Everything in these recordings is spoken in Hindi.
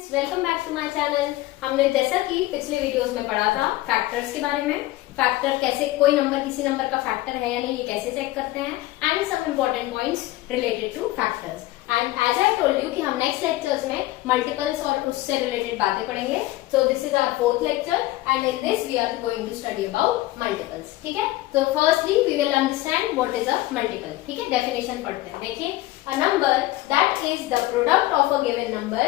Friends, welcome back to my channel. हमने जैसा कि पिछले वीडियोस में पढ़ा था फैक्टर्स के बारे में, फैक्टर कैसे कोई नंबर किसी नंबर का फैक्टर है या नहीं ये कैसे चेक करते हैं, and some important points related to factors. And as I told you कि हम नेक्स्ट लेक्चर्स में मल्टीपल्स और उससे रिलेटेड बातें पढ़ेंगे। So this is our fourth lecture and in this we are going to study about multiples. ठीक है, तो firstly we will understand what is a multiple. ठीक है, डेफिनेशन पढ़ते हैं। देखिए, a number that is the product of a given number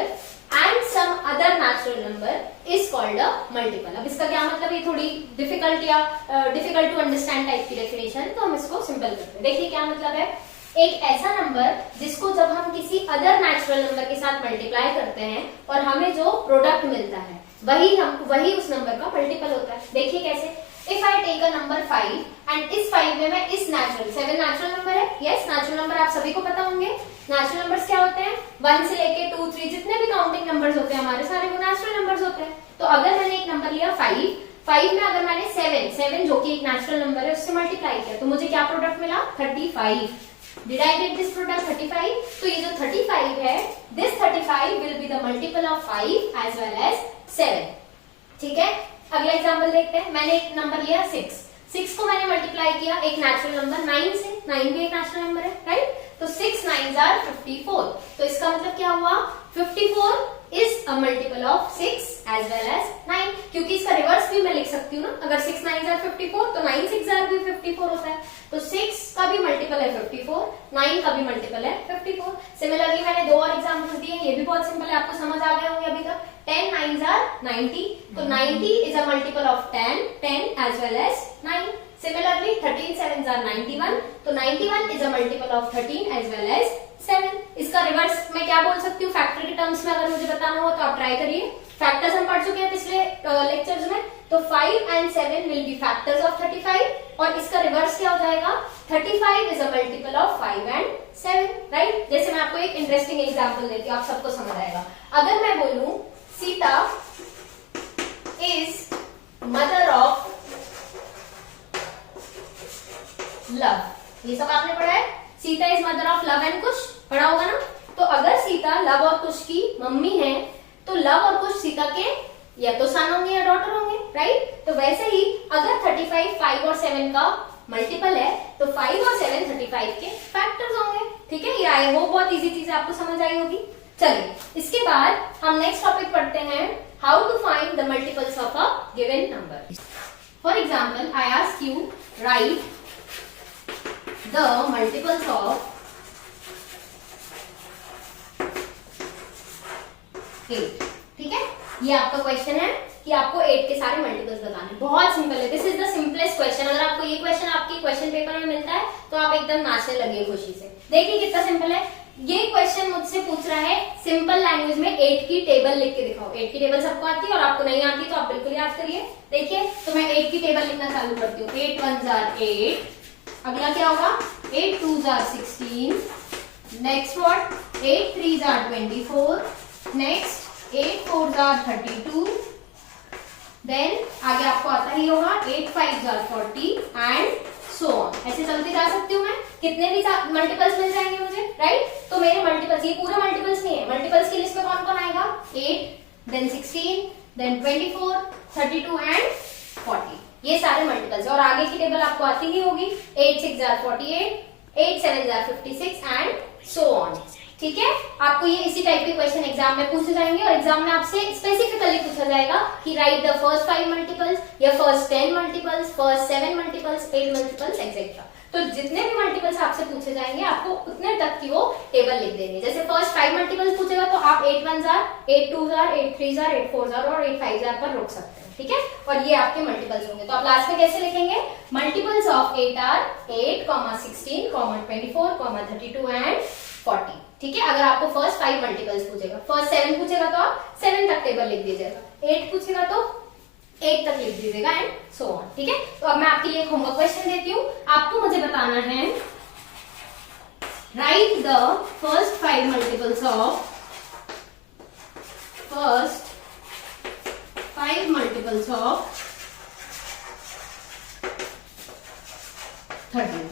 and some other natural number is called a multiple। अब इसका क्या मतलब, ये थोड़ी डिफिकल्ट या डिफिकल्ट टू अंडरस्टैंड टाइप की डेफिनेशन, तो हम इसको सिंपल करते हैं। देखिए क्या मतलब है, एक ऐसा नंबर जिसको जब हम किसी अदर नेचुरल नंबर के साथ मल्टीप्लाई करते हैं और हमें जो प्रोडक्ट मिलता है वही उस नंबर का मल्टीपल होता है। देखिए कैसे, if I take a number 5 and इस 5 में मैं इस नेचुरल 7 नेचुरल नंबर है। यस, नेचुरल नंबर आप सभी को पता होंगे। नेचुरल नंबर्स क्या होते हैं, 1 से लेके 2, 3 जितने भी काउंटिंग नंबर्स होते हैं हमारे सारे वो नेचुरल नंबर्स होते हैं। तो अगर मैंने एक नंबर लिया 5 में अगर मैंने 7 जो कि एक नेचुरल नंबर है उससे मल्टीप्लाई किया तो मुझे क्या प्रोडक्ट मिला, 35। Did I get this product 35? तो ये जो 35 है, this 35 will be the multiple of 5 as well as 7। ठीक है, अगला एग्जांपल देखते हैं। मैंने एक नंबर लिया 6 को मैंने मल्टीप्लाई किया एक नेचुरल नंबर 9 से। 9 भी एक नेचुरल नंबर है, राइट? तो 6 9s are 54। तो इसका मतलब क्या हुआ, 54 is a multiple of 6 as well as 9। क्योंकि इसका रिवर्स भी मैं लिख सकती हूँ ना, अगर 6 9s are 54 तो 9 6s are भी 54 होता है। तो 6 का भी मल्टीपल है 54, 9 का भी मल्टीपल है 54। सिमिलरली मैंने दो और एग्जांपल्स दिए, ये भी बहुत सिंपल है, आपको समझ आ गए होंगे अभी तक। 10 9s are 90, तो 90 is a multiple of 10 as well as 9। Similarly 13 7s are 91, तो 91 is a multiple of 13 as well as 7। इसका रिवर्स मैं क्या बोल सकती हूँ फैक्टर के टर्म्स में, अगर मुझे बताना हो तो आप ट्राई करिए। फैक्टर्स हम पढ़ चुके हैं पिछले लेक्चर्स में, तो 5 and 7 will be factors of 35 और इसका रिवर्स क्या हो जाएगा, 35 is a multiple of 5 and 7, right? जैसे मैं आपको एक इंटरेस्टिंग एग्जांपल देती हूँ, आप सबको समझ आएगा। अगर मैं बोलूं Sita is mother of love, ये सब आपने पढ़ा है। Sita is mother of love and Kush पढ़ा होगा ना। तो अगर सीता लव और कुश की मम्मी है तो लव और कुश सीता के या तो सन होंगे या डॉटर होंगे, राइट? तो वैसे ही अगर 35 5 और 7 का मल्टीपल है तो 5 और 7 35 के फैक्टर्स होंगे। ठीक है, ये आई होप बहुत इजी चीज आपको समझ आई होगी। चलिए, इसके बाद हम नेक्स्ट टॉपिक पढ़ते हैं, how to find the multiples of a given number. For example I ask you write the multiples of 8। ठीक है, ये आपका क्वेश्चन है कि आपको 8 के सारे मल्टीपल्स बताने। बहुत सिंपल है, this is the simplest question. अगर आपको ये क्वेश्चन आपके क्वेश्चन पेपर में मिलता है तो आप एकदम नाचने लगे खुशी से। देखिए कितना सिंपल है। ये क्वेश्चन मुझसे पूछ रहा है सिंपल लैंग्वेज में 8 की टेबल लिख के दिखाओ। 8 की टेबल सबको आती है और आपको नहीं आती तो आप बिल्कुल याद करिए। देखिए, तो मैं 8 की टेबल लिखना चालू करती हूँ। 8 1s are 8, अगला क्या होगा, 8 2s are 16, next what, 8 3s are 24, next 8 4s are 32, then आगे आपको आता ही होगा 8 5s are 40 and so on. ऐसे चलते जा सकती हूँ मैं, कितने भी मल्टीपल्स मिल जाएंगे मुझे, राइट? तो मेरे मल्टीपल्स, ये पूरे मल्टीपल्स नहीं है। मल्टीपल्स की लिस्ट में कौन कौन आएगा, 8 देन 16 देन 24 32 एंड 40, ये सारे मल्टीपल्स। और आगे की टेबल आपको आती ही होगी, 8 6s are 48, 8 7s are 56 and so on. ठीक है, आपको ये इसी टाइप के क्वेश्चन एग्जाम में पूछे जाएंगे और एग्जाम में आपसे स्पेसिफिकली पूछा जाएगा कि राइट द फर्स्ट 5 मल्टीपल्स या first 10 multiples, first 7 multiples, 8 multiples etcetera. तो जितने भी मल्टीपल्स आपसे पूछे जाएंगे आपको उतने तक की वो टेबल लिख देनी। जैसे फर्स्ट 5 मल्टीपल्स पूछेगा तो आप 8 1s are, 8 2s are, 8 3s are, 8 4s are और 8 5s are पर रोक सकते हैं। ठीक है, और ये आपके मल्टीपल्स होंगे। तो आप लास्ट में कैसे लिखेंगे, मल्टीपल्स ऑफ 8 are 8, 16, 24, 32 एंड 40। ठीक है, अगर आपको फर्स्ट 5 मल्टीपल्स पूछेगा, फर्स्ट 7 पूछेगा तो आप 7 तक टेबल लिख दीजिएगा, 8 पूछेगा तो 8 तक लिख दीजिएगा एंड सो ऑन। ठीक है, तो अब मैं आपके लिए एक होमवर्क क्वेश्चन देती हूँ, आपको मुझे बताना है right the first 5 multiples of 13।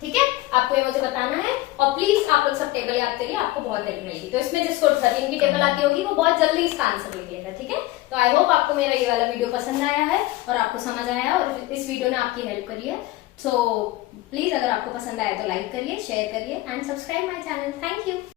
ठीक है, आपको ये मुझे बताना है और प्लीज आप लोग सब टेबल याद करिए, आपको बहुत हेल्प मिलेगी। तो इसमें जिसको 13 की टेबल आती होगी वो बहुत जल्दी इसका आंसर लिख लेगा, ठीक है। तो आई होप आपको मेरा ये वाला वीडियो पसंद आया है और आपको समझ आया है और इस वीडियो ने आपकी हेल्प करी है। सो प्लीज अगर आपको पसंद आया तो लाइक करिए, शेयर करिए and subscribe my channel. Thank you.